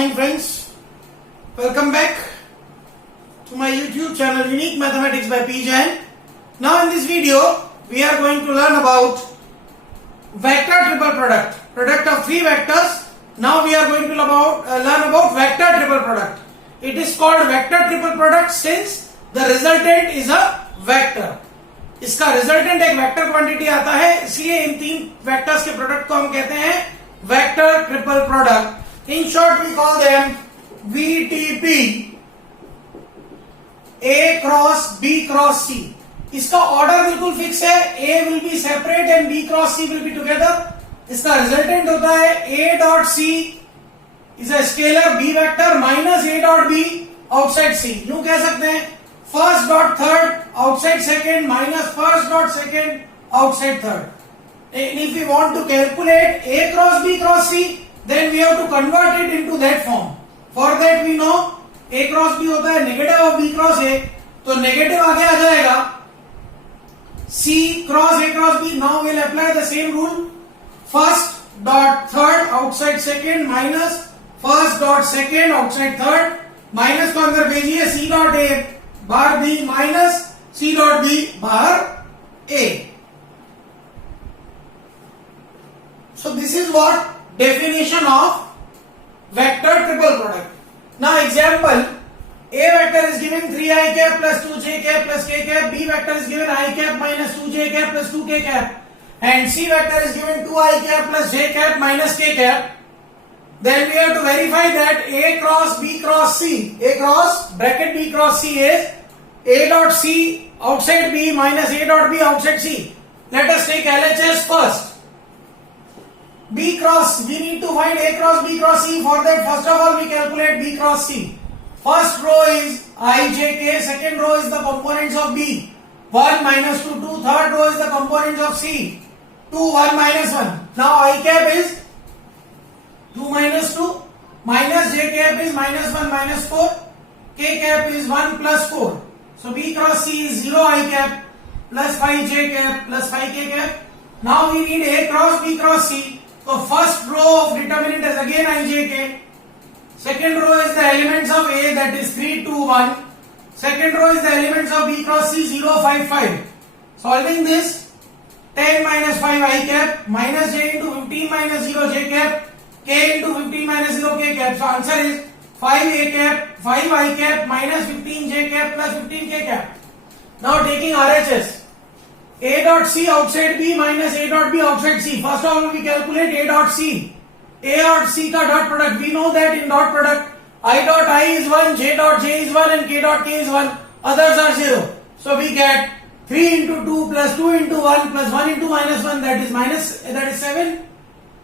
morning friends, welcome back to my YouTube channel Unique Mathematics by P. Jain. Now in this video we are going to learn about vector triple product of three vectors. Now we are going to learn about vector triple product. It is called vector triple product since the resultant is a vector. इसका resultant एक vector quantity आता है, इसलिए इन तीन vectors के product को हम कहते हैं vector triple product. In short we call them VTP. A cross B cross C. इसका ऑर्डर बिल्कुल फिक्स है, A will be separate and B cross C will be together. इसका रिजल्टेंट होता है A dot C is a scalar B vector minus A dot B outside C. यूं कह सकते हैं first dot third outside second minus first dot second outside third. And if we want to calculate A cross B cross C, then we have to convert it into that form. For that we know A cross B होता है negative of B cross A, तो negative आगे आ जाएगा. C cross A cross B. Now we'll apply the same rule. First dot third outside second minus first dot second outside third minus को अंदर भेजिए C dot A बाहर B minus C dot B बाहर A. So this is what definition of vector triple product. Now example, A vector is given 3i cap plus 2j cap plus k cap. B vector is given I cap minus 2j cap plus 2k cap. And C vector is given 2i cap plus j cap minus k cap. Then we have to verify that A cross B cross C. A cross bracket B cross C is A dot C outside B minus A dot B outside C. Let us take LHS first. B cross, we need to find A cross B cross C. For that, first of all, we calculate B cross C. First row is IJK, second row is the components of B. 1 minus 2, 2. Third row is the components of C. 2, 1 minus 1. Now I cap is 2 minus 2. Minus J cap is minus 1 minus 4. K cap is 1 plus 4. So B cross C is 0 I cap plus 5 J cap plus 5 K cap. Now we need A cross B cross C. So first row of determinant is again IJK. Second row is the elements of A, that is 3, 2, 1. Second row is the elements of B cross C, 0, 5, 5. Solving this, 10 minus 5 I cap minus J into 15 minus 0 J cap, K into 15 minus 0 K cap. So answer is 5 A cap, 5 I cap minus 15 J cap plus 15 K cap. Now taking RHS. A dot C outside B minus A dot B outside C. First of all we calculate A dot C. A dot C का dot product. We know that in dot product I dot I is 1, J dot J is 1 and K dot K is 1. Others are 0. So we get 3 into 2 plus 2 into 1 plus 1 into minus 1, that is 7.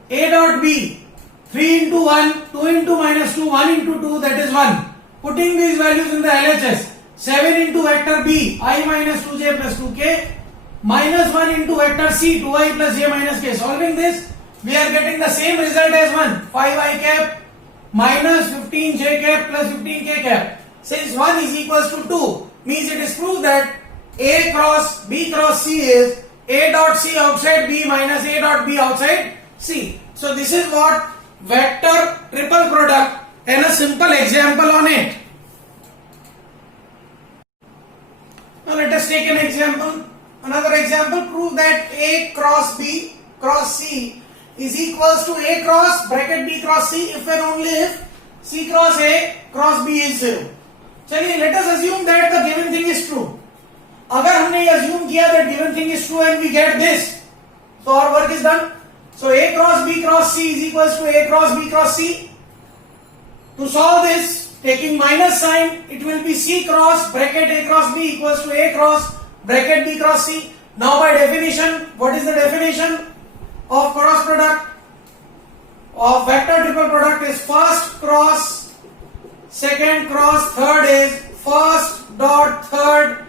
A dot B. 3 into 1, 2 into minus 2, 1 into 2, that is 1. Putting these values in the LHS. 7 into vector B, I minus 2j plus 2k, minus 1 into vector C, 2i plus j minus k. Solving this, we are getting the same result as 1. 5i cap minus 15j cap plus 15k cap. Since 1 is equals to 2, means it is proved that A cross B cross C is A dot C outside B minus A dot B outside C. So this is what vector triple product and a simple example on it. Now let us take an example. Another example, prove that A cross B cross C is equals to A cross bracket B cross C if and only if C cross A cross B is 0. चलिए let us assume that the given thing is true. अगर हमने ये assume किया that given thing is true and we get this, so our work is done. So A cross B cross C is equals to A cross B cross C. To solve this, taking minus sign, it will be C cross bracket A cross B equals to A cross bracket B cross C. Now by definition, what is the definition of cross product? Of vector triple product is first cross, second cross, third is first dot third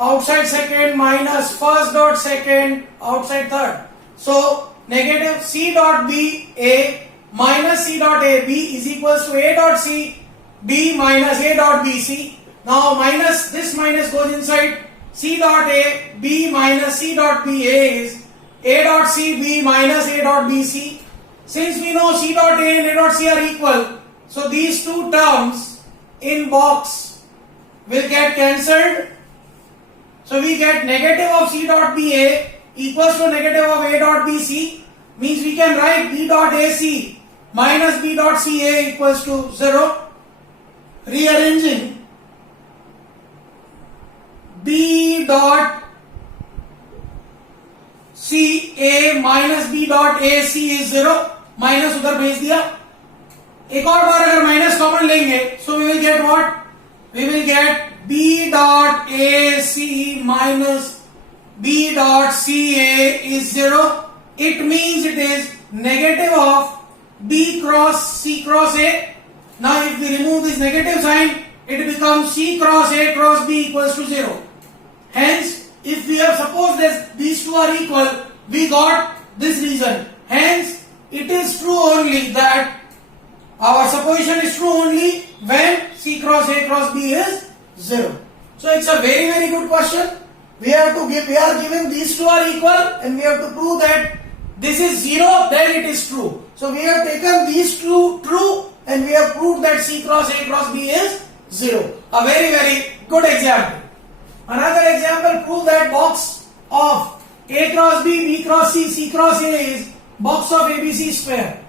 outside second minus first dot second outside third. So negative C dot B A minus C dot A B is equals to A dot C B minus A dot B C. Now minus, this minus goes inside. C dot A B minus C dot B A is A dot C B minus A dot B C. Since we know C dot A and A dot C are equal, So these two terms in box will get cancelled. So we get negative of C dot BA equals to negative of A dot BC, means we can write B dot AC minus B dot CA equals to 0. Rearranging, B dot CA minus B dot AC is 0. Minus उधर भेज दिया. एक और बार अगर minus common लेंगे, so we will get what? We will get B dot AC minus B dot CA is 0. It means it is negative of B cross C cross A. Now if we remove this negative sign, it becomes C cross A cross B equals to 0. Hence, if we have supposed that these two are equal, we got this reason. Hence, it is true only that our supposition is true only when C cross A cross B is 0. So it's a very very good question. We are giving these two are equal and we have to prove that this is 0, then it is true. So we have taken these two true and we have proved that C cross A cross B is 0. A very very good example. Another example, prove that box of A cross B, B cross C, C cross A is box of ABC square.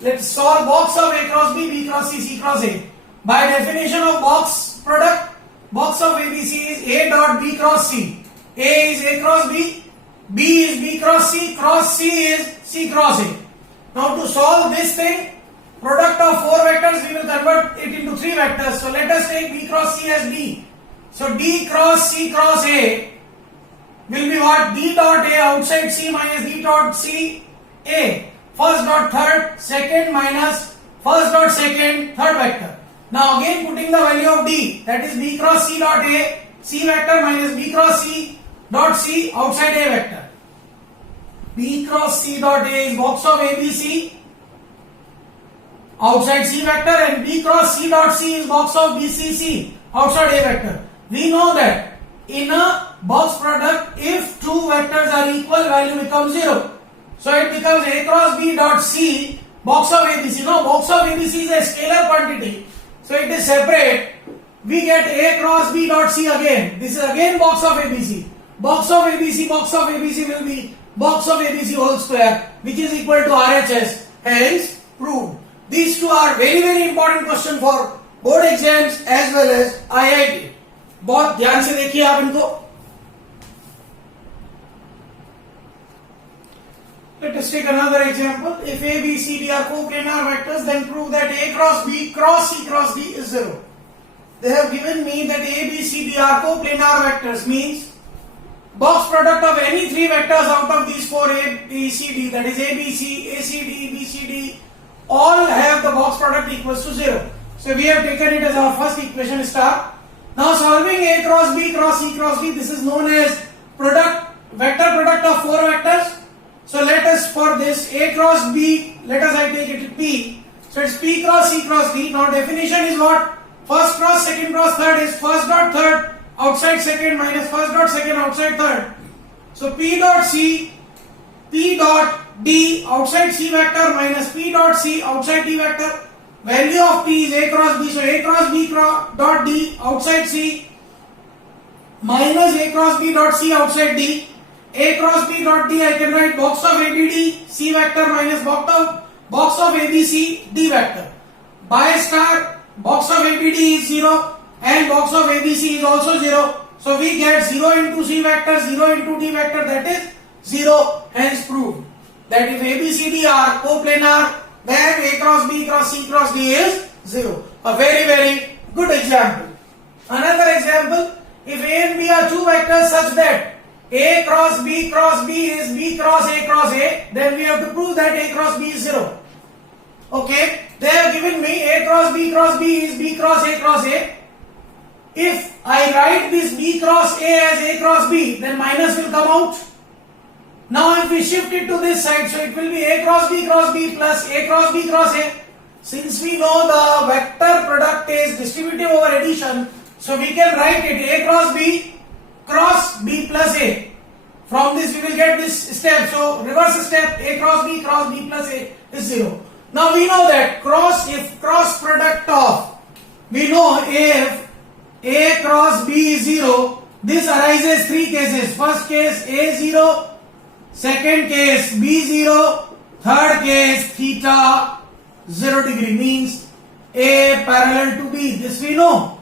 Let's solve box of A cross B, B cross C, C cross A. By definition of box product, box of ABC is A dot B cross C. A is A cross B, B is B cross C is C cross A. Now to solve this thing, product of 4 vectors, we will convert it into 3 vectors. So let us take B cross C as D. So D cross C cross A will be what? D dot A outside C minus D dot C A. First dot third, second minus first dot second, third vector. Now again putting the value of D, that is B cross C dot A, C vector minus B cross C dot C outside A vector. B cross C dot A is box of ABC outside C vector and B cross C dot C is box of BCC outside A vector. We know that in a box product, if two vectors are equal, value becomes 0. So it becomes A cross B dot C box of ABC. Now box of ABC is a scalar quantity, so it is separate. We get A cross B dot C again. This is again box of ABC. Box of ABC will be box of ABC whole square, which is equal to RHS. Hence proved. These two are very very important question for board exams as well as IIT. बहुत ध्यान से देखिए आप इनको. Let us take another example. If A, B, C, D are coplanar vectors, then prove that A cross B cross C cross D is 0. They have given me that A, B, C, D are coplanar vectors, means box product of any 3 vectors out of these 4 A, B, C, D, that is A, B, C, A, C, D, B, C, D, all have the box product equals to 0. So we have taken it as our first equation star. Now solving A cross B cross C cross D, this is known as vector product of 4 vectors. So let us, for this A cross B, I take it P. So it's P cross C cross D. Now definition is what? First cross second cross third is first dot third outside second minus first dot second outside third. So P dot C, P dot D outside C vector minus P dot C outside D vector. Value of P is A cross B, so A cross B dot D outside C minus A cross B dot C outside D. A cross B dot D, I can write box of ABD C vector minus box of ABC D vector. By star, box of ABD is 0 and box of ABC is also 0. So we get 0 into C vector, 0 into D vector, that is 0. Hence proved that if ABCD are coplanar, then A cross B cross C cross D is 0. A very very good example. Another example, if A and B are 2 vectors such that A cross B is B cross A, then we have to prove that A cross B is 0. Okay, they have given me A cross B is B cross A. If I write this B cross A as A cross B, then minus will come out. Now if we shift it to this side, so it will be A cross B plus A cross B cross A. Since we know the vector product is distributive over addition, so we can write it A cross B plus A. From this we will get this step. So reverse step, A cross B plus A is 0. Now we know that if cross product of, we know if A cross B is 0, this arises three cases. First case A 0, second case B 0, third case theta 0 degree means A parallel to B. This we know.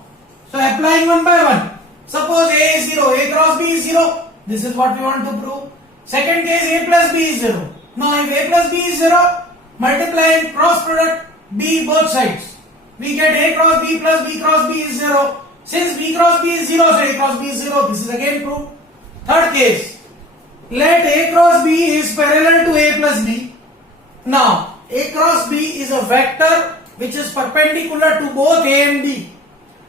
So applying one by one. Suppose A is 0, A cross B is 0. This is what we want to prove. Second case A plus B is 0. Now if A plus B is 0, multiplying cross product B both sides, we get A cross B plus B cross B is 0. Since B cross B is 0, so A cross B is 0. This is again proved. Third case, let A cross B is parallel to A plus B. Now A cross B is a vector which is perpendicular to both A and B,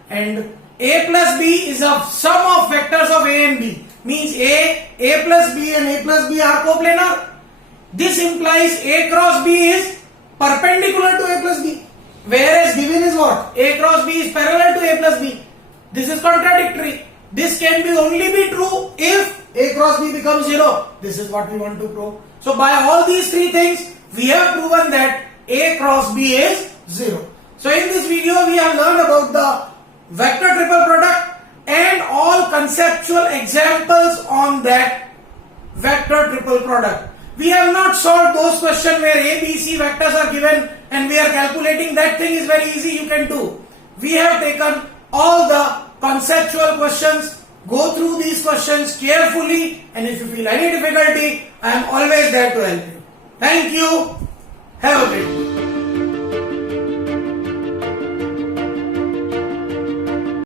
and A plus B is a sum of vectors of A and B. Means A plus B and A plus B are coplanar. This implies A cross B is perpendicular to A plus B. Whereas given is what? A cross B is parallel to A plus B. This is contradictory. This can be only be true if A cross B becomes 0. This is what we want to prove. So by all these three things, we have proven that A cross B is 0. So in this video, we have learned about the vector triple product and all conceptual examples on that vector triple product. We have not solved those questions where A, B, C vectors are given and we are calculating. That thing is very easy, you can do. We have taken all the conceptual questions. Go through these questions carefully, and if you feel any difficulty, I am always there to help you. Thank you. Have a great day.